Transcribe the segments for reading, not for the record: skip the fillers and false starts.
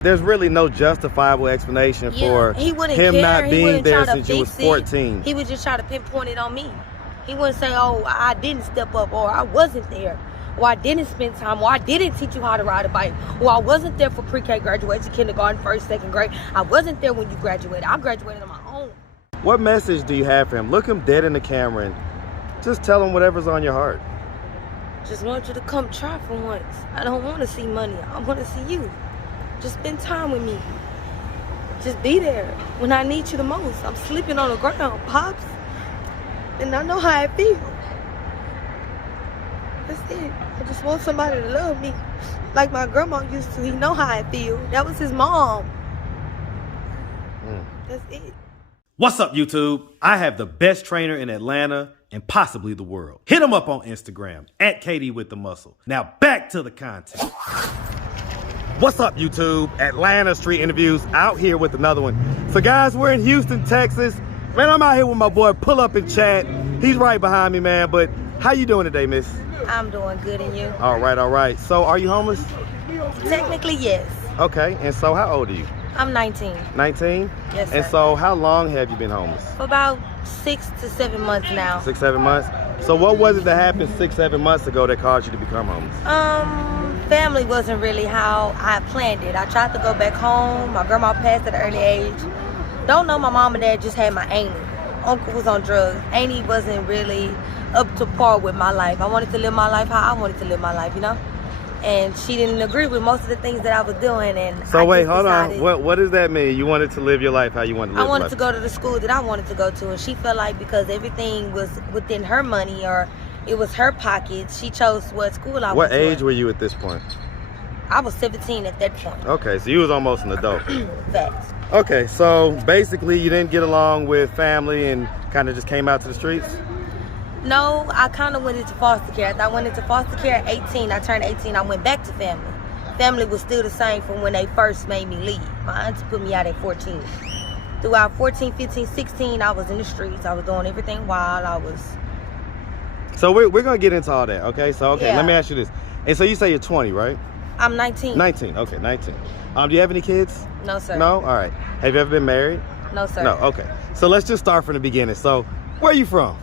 There's really no justifiable explanation for him not being there since you was 14. He would just try to pinpoint it on me. He wouldn't say, oh, I didn't step up, or I wasn't there, or I didn't spend time, or I didn't teach you how to ride a bike, or I wasn't there for pre-K graduation, kindergarten, first, second grade. I wasn't there when you graduated. I graduated on my own. What message do you have for him? Look him dead in the camera and just tell him whatever's on your heart. Just want you to come try for once. I don't want to see money. I want to see you. Just spend time with me. Just be there when I need you the most. I'm sleeping on the ground, Pops. And I know how I feel. That's it. I just want somebody to love me. Like my grandma used to. He know how I feel. That was his mom. That's it. What's up, YouTube? I have the best trainer in Atlanta and possibly the world. Hit him up on Instagram, @KDWithTheMuscle. Now back to the content. What's up, YouTube? Atlanta Street Interviews out here with another one. So guys, we're in Houston, Texas. Man, I'm out here with my boy pullupandchat. He's right behind me, man. But how you doing today, miss? I'm doing good, and you? All right, all right. So are you homeless? Technically, yes. Okay, and so how old are you? I'm 19. 19? Yes, sir. And so how long have you been homeless? For about 6 to 7 months now. 6, 7 months? So what was it that happened 6, 7 months ago that caused you to become homeless? Family wasn't really how I planned it. I tried to go back home. My grandma passed at an early age. Don't know my mom and dad just had my auntie. Uncle was on drugs. Auntie wasn't really up to par with my life. I wanted to live my life how I wanted to live my life, you know? And she didn't agree with most of the things that I was doing. And so wait, hold on. What does that mean? You wanted to live your life how you wanted to live your life? I wanted to go to the school that I wanted to go to, and she felt like because everything was within her money or it was her pocket, she chose what school I went to. What age were you at this point? I was 17 at that point. Okay, so you was almost an adult. Facts. Okay, so basically you didn't get along with family and kind of just came out to the streets? No, I kind of went into foster care. I went into foster care at 18. I turned 18. I went back to family. Family was still the same from when they first made me leave. My auntie put me out at 14. Throughout 14, 15, 16, I was in the streets. I was doing everything wild. So we're going to get into all that, okay? So, okay, Let me ask you this. And so you say you're 20, right? I'm 19. 19, okay, 19. Do you have any kids? No, sir. No? All right. Have you ever been married? No, sir. No, okay. So let's just start from the beginning. So where are you from?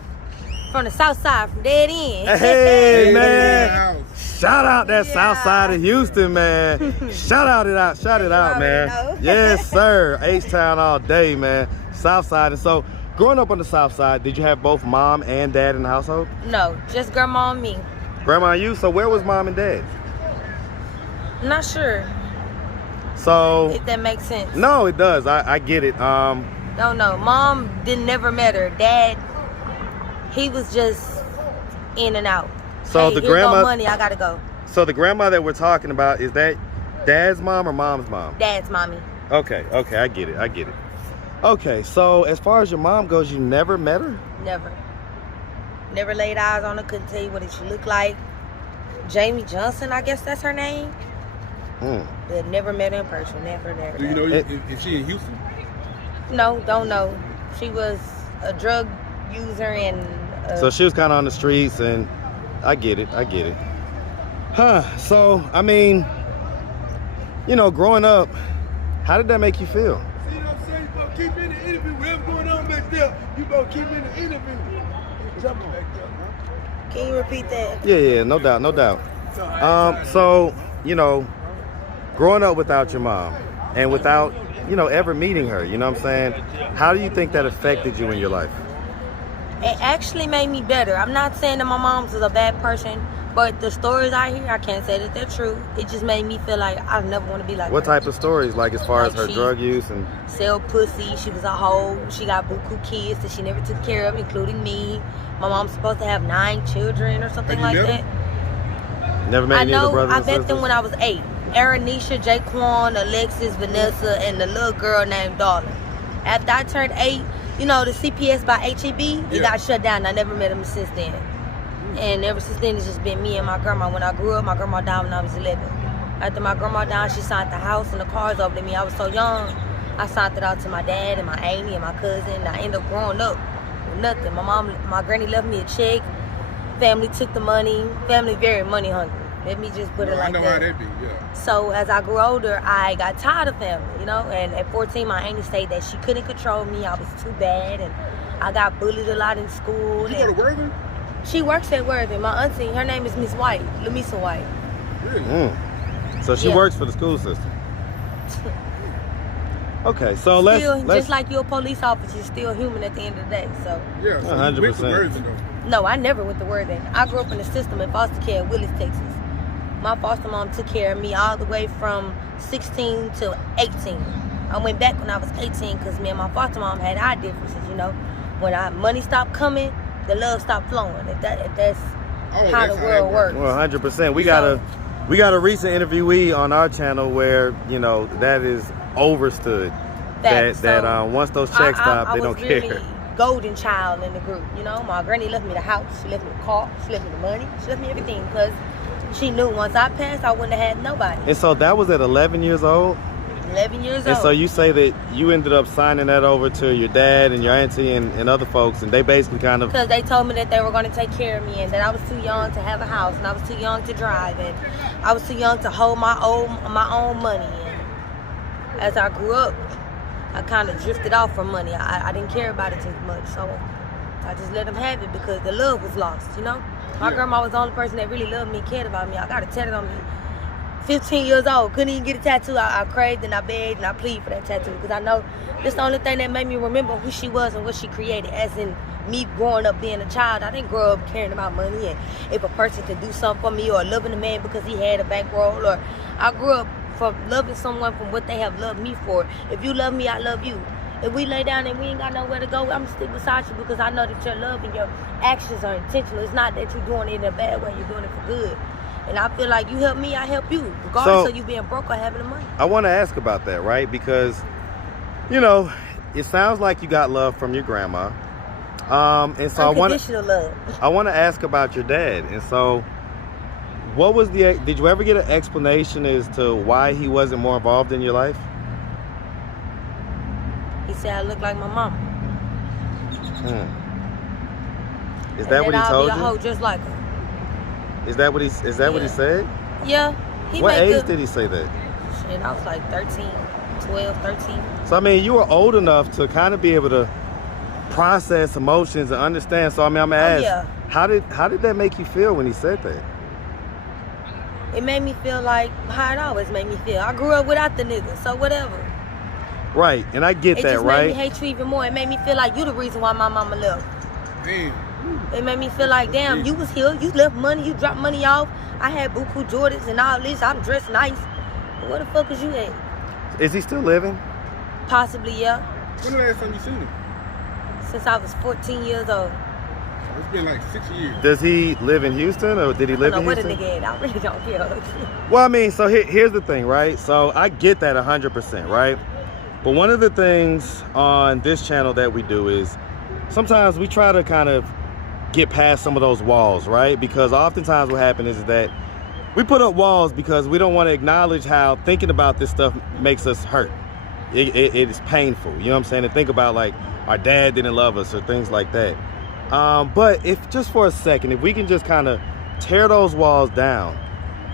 From the south side, from Dead End. Hey, man. Shout out that south side of Houston, man. Shout it out, man. Yes, sir. H-Town all day, man. South side. And so growing up on the south side, did you have both mom and dad in the household? No, just grandma and me. Grandma and you? So where was mom and dad? Not sure. So if that makes sense. No, it does. I get it. No. Mom never met her. Dad, he was just in and out. So hey, the grandma, money, I gotta go. So the grandma that we're talking about, is that dad's mom or mom's mom? Dad's mommy. Okay, I get it. Okay, so as far as your mom goes, you never met her? Never laid eyes on her, couldn't tell you what she looked like. Jamie Johnson, I guess that's her name. But never met her in person, never. Do you know if she in Houston? No, don't know. She was a drug user and so she was kind of on the streets, and I get it. Huh, so, I mean, you know, growing up, how did that make you feel? See what I'm saying? You gonna keep in the interview. Whatever's going on back there, you gonna keep in the interview. Jump back there, huh? Can you repeat that? Yeah, no doubt. So, you know, growing up without your mom and without, you know, ever meeting her, you know what I'm saying? How do you think that affected you in your life? It actually made me better. I'm not saying that my mom's a bad person, but the stories I hear, I can't say that they're true. It just made me feel like I never want to be like her. What type of stories? Like as far as her drug use and... Sell pussy. She was a hoe. She got buku kids that she never took care of, including me. My mom's supposed to have 9 children or something like that. Never met any of the brothers and sisters? I met them when I was 8. Aranisha, Jaquan, Alexis, Vanessa, and the little girl named Darla. After I turned 8, you know, the CPS by HEB, it got shut down. I never met them since then. And ever since then, it's just been me and my grandma. When I grew up, my grandma died when I was 11. After my grandma died, she signed the house and the cars over to me. I was so young. I signed it out to my dad and my auntie and my cousin. I ended up growing up with nothing. My granny left me a check. Family took the money. Family very money hungry. Let me just put it I like know that. how that be, yeah. So as I grew older, I got tired of family, you know. And at 14, my auntie said that she couldn't control me. I was too bad, and I got bullied a lot in school. You go to Worthing? She works at Worthing. My auntie, her name is Miss White, Lamisa White. Really? So she works for the school system. Okay, so let's just like you're a police officer, you're still human at the end of the day. So yeah, so 100%. you went to Worthing though. no, I never went to Worthing. I grew up in the system in foster care in Willis, Texas. My foster mom took care of me all the way from 16 to 18. I went back when I was 18 because me and my foster mom had our differences, you know. When our money stopped coming, the love stopped flowing. If that's how the world works. Well, 100%. We got a recent interviewee on our channel where, you know, that is overstood. That once those checks stop, they don't care. Really golden child in the group, you know. My granny left me the house, she left me the car, she left me the money, she left me everything because she knew once I passed, I wouldn't have had nobody. And so that was at 11 years old? 11 years old. And so you say that you ended up signing that over to your dad and your auntie and other folks, and they basically kind of... Because they told me that they were going to take care of me and that I was too young to have a house and I was too young to drive and I was too young to hold my own money. And as I grew up, I kind of drifted off from money. I didn't care about it too much, so I just let them have it because the love was lost, you know? My grandma was the only person that really loved me, cared about me. I got it tatted on me. 15 years old, couldn't even get a tattoo. I craved and I begged and I pleaded for that tattoo because I know that's the only thing that made me remember who she was and what she created. As in me growing up being a child, I didn't grow up caring about money and if a person could do something for me or loving a man because he had a bankroll. Or I grew up from loving someone from what they have loved me for. If you love me, I love you. If we lay down and we ain't got nowhere to go, I'm gonna stick beside you because I know that your love and your actions are intentional. It's not that you're doing it in a bad way, you're doing it for good. And I feel like you help me, I help you, regardless of you being broke or having the money. I want to ask about that, right? Because, you know, it sounds like you got love from your grandma. And so unconditional love. I want to ask about your dad. And so, what was did you ever get an explanation as to why he wasn't more involved in your life? He said I look like my mama. Is that what he told you? I'll be a hoe just like her. Is that what he said? Yeah. What age did he say that? Shit, I was like 13, 12, 13. So I mean, you were old enough to kind of be able to process emotions and understand. So I mean, I'm gonna ask, how did that make you feel when he said that? It made me feel like how it always made me feel. I grew up without the nigga, so whatever. Right, and I get that, right? It just made me hate you even more. It made me feel like you the reason why my mama left. Damn. It made me feel like, damn, you was here, you left money, you dropped money off. I had buku Jordans and all this. I'm dressed nice. But where the fuck is you at? Is he still living? Possibly, yeah. When the last time you seen him? Since I was 14 years old. It's been like 6 years. Does he live in Houston or did he live in Houston? I don't know where the nigga at. I really don't care. Well, I mean, so here's the thing, right? So I get that 100%, right? But one of the things on this channel that we do is sometimes we try to kind of get past some of those walls, right? Because oftentimes what happens is that we put up walls because we don't want to acknowledge how thinking about this stuff makes us hurt. It is painful, you know what I'm saying? To think about like our dad didn't love us or things like that. But if just for a second, if we can just kind of tear those walls down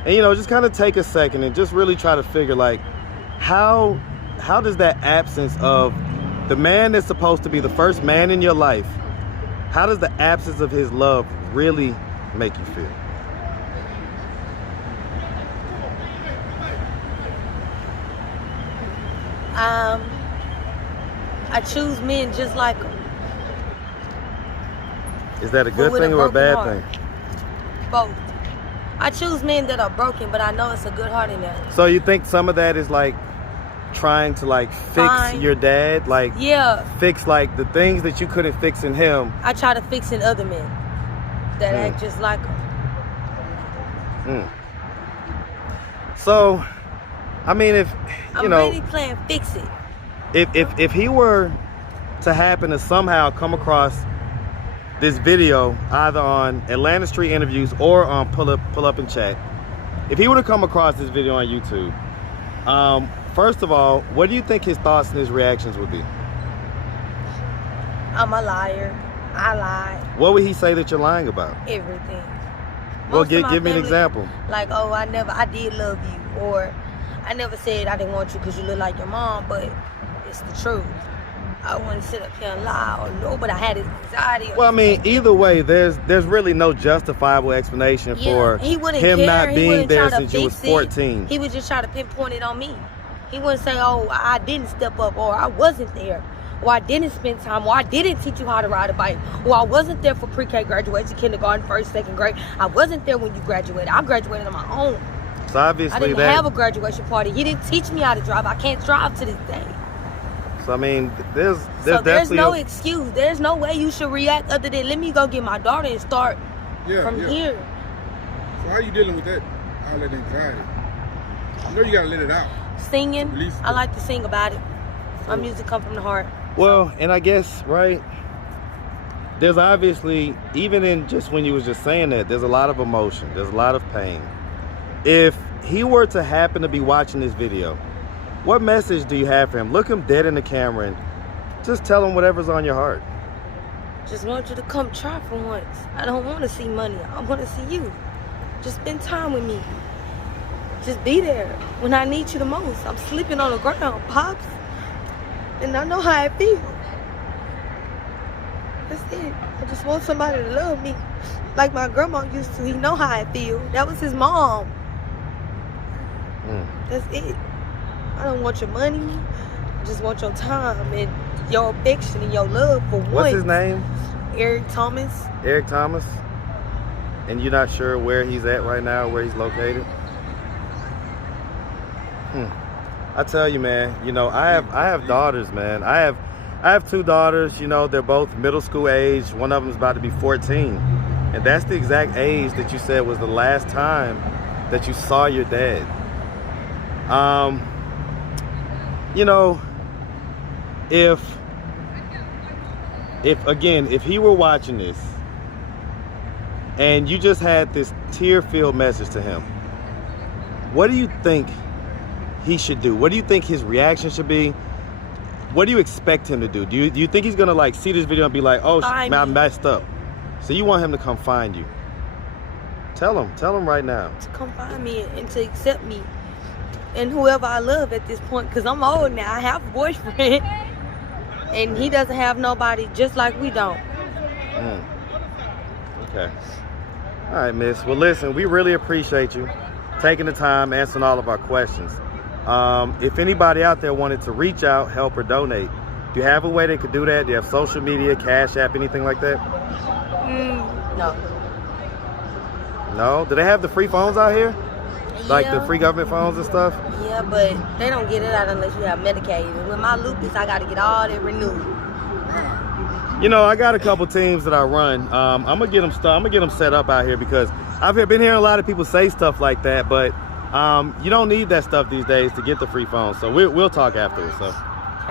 and, you know, just kind of take a second and just really try to figure like how does that absence of the man that's supposed to be the first man in your life, how does the absence of his love really make you feel? I choose men just like him. Is that a good thing or a bad thing? Both. I choose men that are broken, but I know it's a good heart in there. So you think some of that is like trying to like fix your dad? Like fix like the things that you couldn't fix in him. I try to fix in other men that act just like him. So, I mean, if you know, I'm really playing fix it. If he were to happen to somehow come across this video either on Atlanta Street Interviews or on Pull Up and Chat, if he were to come across this video on YouTube, first of all, what do you think his thoughts and his reactions would be? I'm a liar. I lied. What would he say that you're lying about? Everything. Most of my give me an family, example. Like, oh, I did love you, or I never said I didn't want you because you look like your mom, but it's the truth. I wouldn't sit up here and lie or no, but I had anxiety. Well, I mean, either way, there's really no justifiable explanation for he wouldn't him care. not He being wouldn't there try to since you was fix 14. He would just try to pinpoint it on me. He wouldn't say, oh, I didn't step up, or I wasn't there, or I didn't spend time, or I didn't teach you how to ride a bike, or I wasn't there for pre-K graduation, kindergarten, first, second grade. I wasn't there when you graduated. I graduated on my own. So obviously I didn't have a graduation party. He didn't teach me how to drive. I can't drive to this day. So I mean, there's there's no excuse. There's no way you should react other than let me go get my daughter and start from here. So how you dealing with that? All that anxiety. I know you gotta let it out. Singing. I like to sing about it. My music comes from the heart. Well, and I guess, right, there's obviously, even in just when you was just saying that, there's a lot of emotion. There's a lot of pain. If he were to happen to be watching this video, what message do you have for him? Look him dead in the camera and just tell him whatever's on your heart. Just want you to come try for once. I don't want to see money. I want to see you. Just spend time with me. Just be there when I need you the most. I'm sleeping on the ground, Pops. And I know how it feels. That's it. I just want somebody to love me. Like my grandma used to. He know how I feel. That was his mom. That's it. I don't want your money. I just want your time and your affection and your love for once. What's his name? Eric Thomas. Eric Thomas? And you're not sure where he's at right now, where he's located? I tell you, man, you know, I have daughters, man. I have two daughters, you know, they're both middle school age. One of them is about to be 14. And that's the exact age that you said was the last time that you saw your dad. You know, if he were watching this and you just had this tear-filled message to him, what do you think he should do? What do you think his reaction should be? What do you expect him to do? Do you think he's gonna like see this video and be like, oh, man, I messed up? So you want him to come find you? Tell him right now. To come find me and to accept me and whoever I love at this point, because I'm old now. I have a boyfriend and he doesn't have nobody, just like we don't. Okay. All right, miss. Well, listen, we really appreciate you taking the time, answering all of our questions. If anybody out there wanted to reach out, help, or donate, do you have a way they could do that? Do you have social media, Cash App, anything like that? No. No? Do they have the free phones out here? Like the free government phones and stuff? Yeah, but they don't get it out unless you have Medicaid. And with my lupus, I got to get all that renewed. You know, I got a couple teams that I run. I'm gonna get them set up out here because I've been hearing a lot of people say stuff like that, but you don't need that stuff these days to get the free phones. So we'll talk afterwards. So,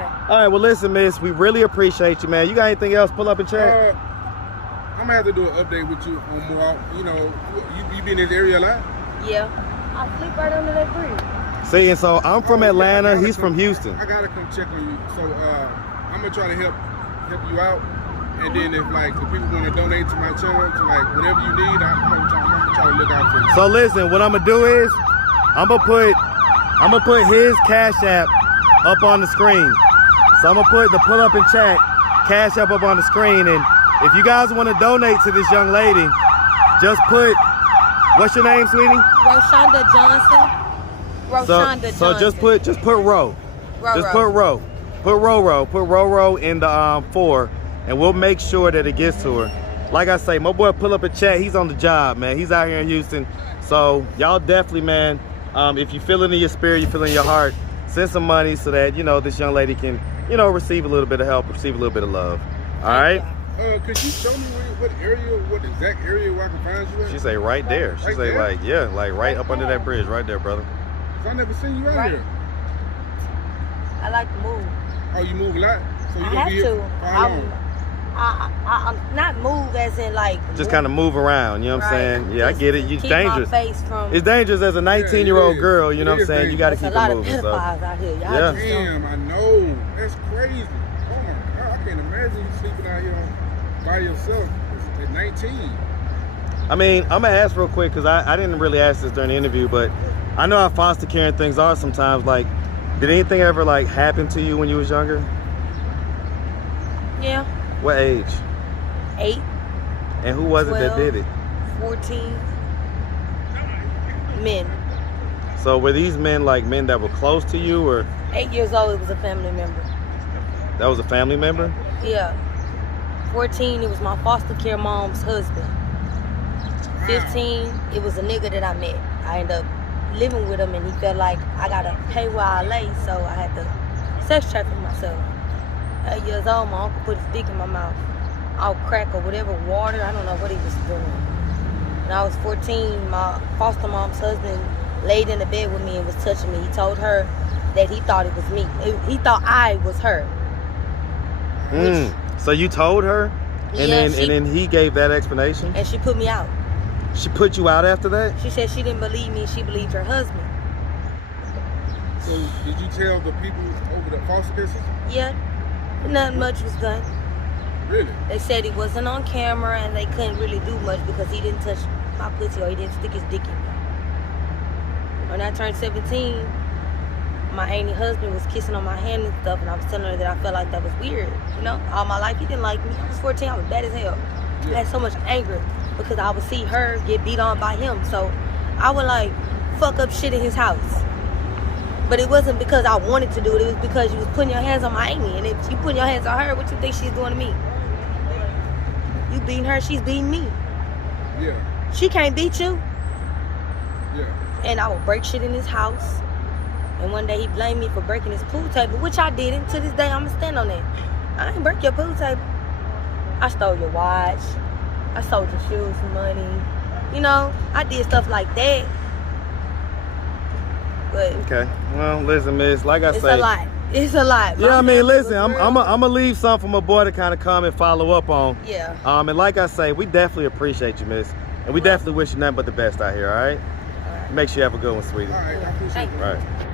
Okay. all right. Well, listen, miss, we really appreciate you, man. You got anything else? Pull up and chat. I'm gonna have to do an update with you on more. You know, you been in this area a lot? Yeah. I sleep right under that bridge. See, and so I'm from Atlanta. He's from Houston. I gotta come check on you. So I'm gonna try to help you out. And then if like the people want to donate to my channel, to like whatever you need, I'm gonna try to look out for you. So listen, what I'm gonna do is I'm gonna put his Cash App up on the screen. So I'm gonna put the Pull Up and Chat Cash App up on the screen, and if you guys want to donate to this young lady, just put, what's your name, sweetie? Roshonda Johnson. Roshonda so Johnson. just put Ro. Just put Ro. Put Ro in the 4, and we'll make sure that it gets to her. Like I say, my boy Pull Up a Chat, he's on the job, man. He's out here in Houston. So y'all definitely, man, if you feel it in your spirit, you feel it in your heart, send some money so that, you know, this young lady can, you know, receive a little bit of help, receive a little bit of love. All right? Could you show me what exact area where I can find you at? She say right there. She say like, yeah, like right up under that bridge, right there, brother. I never seen you out here. I like to move. Oh, you move a lot? So you I gonna have be here to. for how long? I'm not move as in like just kind of move around, you know what I'm saying? Yeah, I get it. It's dangerous. It's dangerous as a 19-year-old girl, you know what I'm saying? You got to keep it moving. There's a lot of pedophiles out here. Y'all Yeah. just Damn, I know. That's crazy. Oh my God, I can't imagine you sleeping out here by yourself at 19. I mean, I'm gonna ask real quick because I didn't really ask this during the interview, but I know how foster care and things are sometimes. Like, did anything ever like happen to you when you was younger? Yeah. What age? 8. And who was it that 12, did it? 14 men. So were these men like men that were close to you, or 8 years old, it was a family member. that was a family member? Yeah. 14, it was my foster care mom's husband. 15, it was a nigga that I met. I ended up living with him, and he felt like I gotta pay where I lay, so I had to sex traffic myself. 8 years old, my uncle put his dick in my mouth. All crack or whatever, water, I don't know what he was doing. When I was 14, my foster mom's husband laid in the bed with me and was touching me. He told her that he thought it was me. He thought I was her. So you told her, and Yeah, then he gave that explanation. And she put me out. She put you out after that? She said she didn't believe me. She believed her husband. So did you tell the people over the foster care system? Yeah, nothing much was done. Really? They said he wasn't on camera and they couldn't really do much because he didn't touch my pussy or he didn't stick his dick in me. When I turned 17, my auntie husband was kissing on my hand and stuff, and I was telling her that I felt like that was weird. You know, all my life he didn't like me. I was 14, I was bad as hell. I had so much anger because I would see her get beat on by him. So I would like fuck up shit in his house. But it wasn't because I wanted to do it. It was because you was putting your hands on my auntie. And if you putting your hands on her, what you think she's doing to me? You beating her, she's beating me. Yeah. She can't beat you. Yeah. And I would break shit in his house. And one day he blamed me for breaking his pool table, which I didn't. To this day, I'm going to stand on that. I didn't break your pool table. I stole your watch. I sold your shoes for money. You know, I did stuff like that. But Okay. Well, listen, miss, like I it's say. a lot. It's a lot. Yeah, I mean, listen, I'm real. gonna leave something for my boy to kind of come and follow up on. Yeah. And like I say, we definitely appreciate you, miss. And we definitely wish you nothing but the best out here, all right? All right. Make sure you have a good one, sweetie. All right, I appreciate Thank it. you. Right.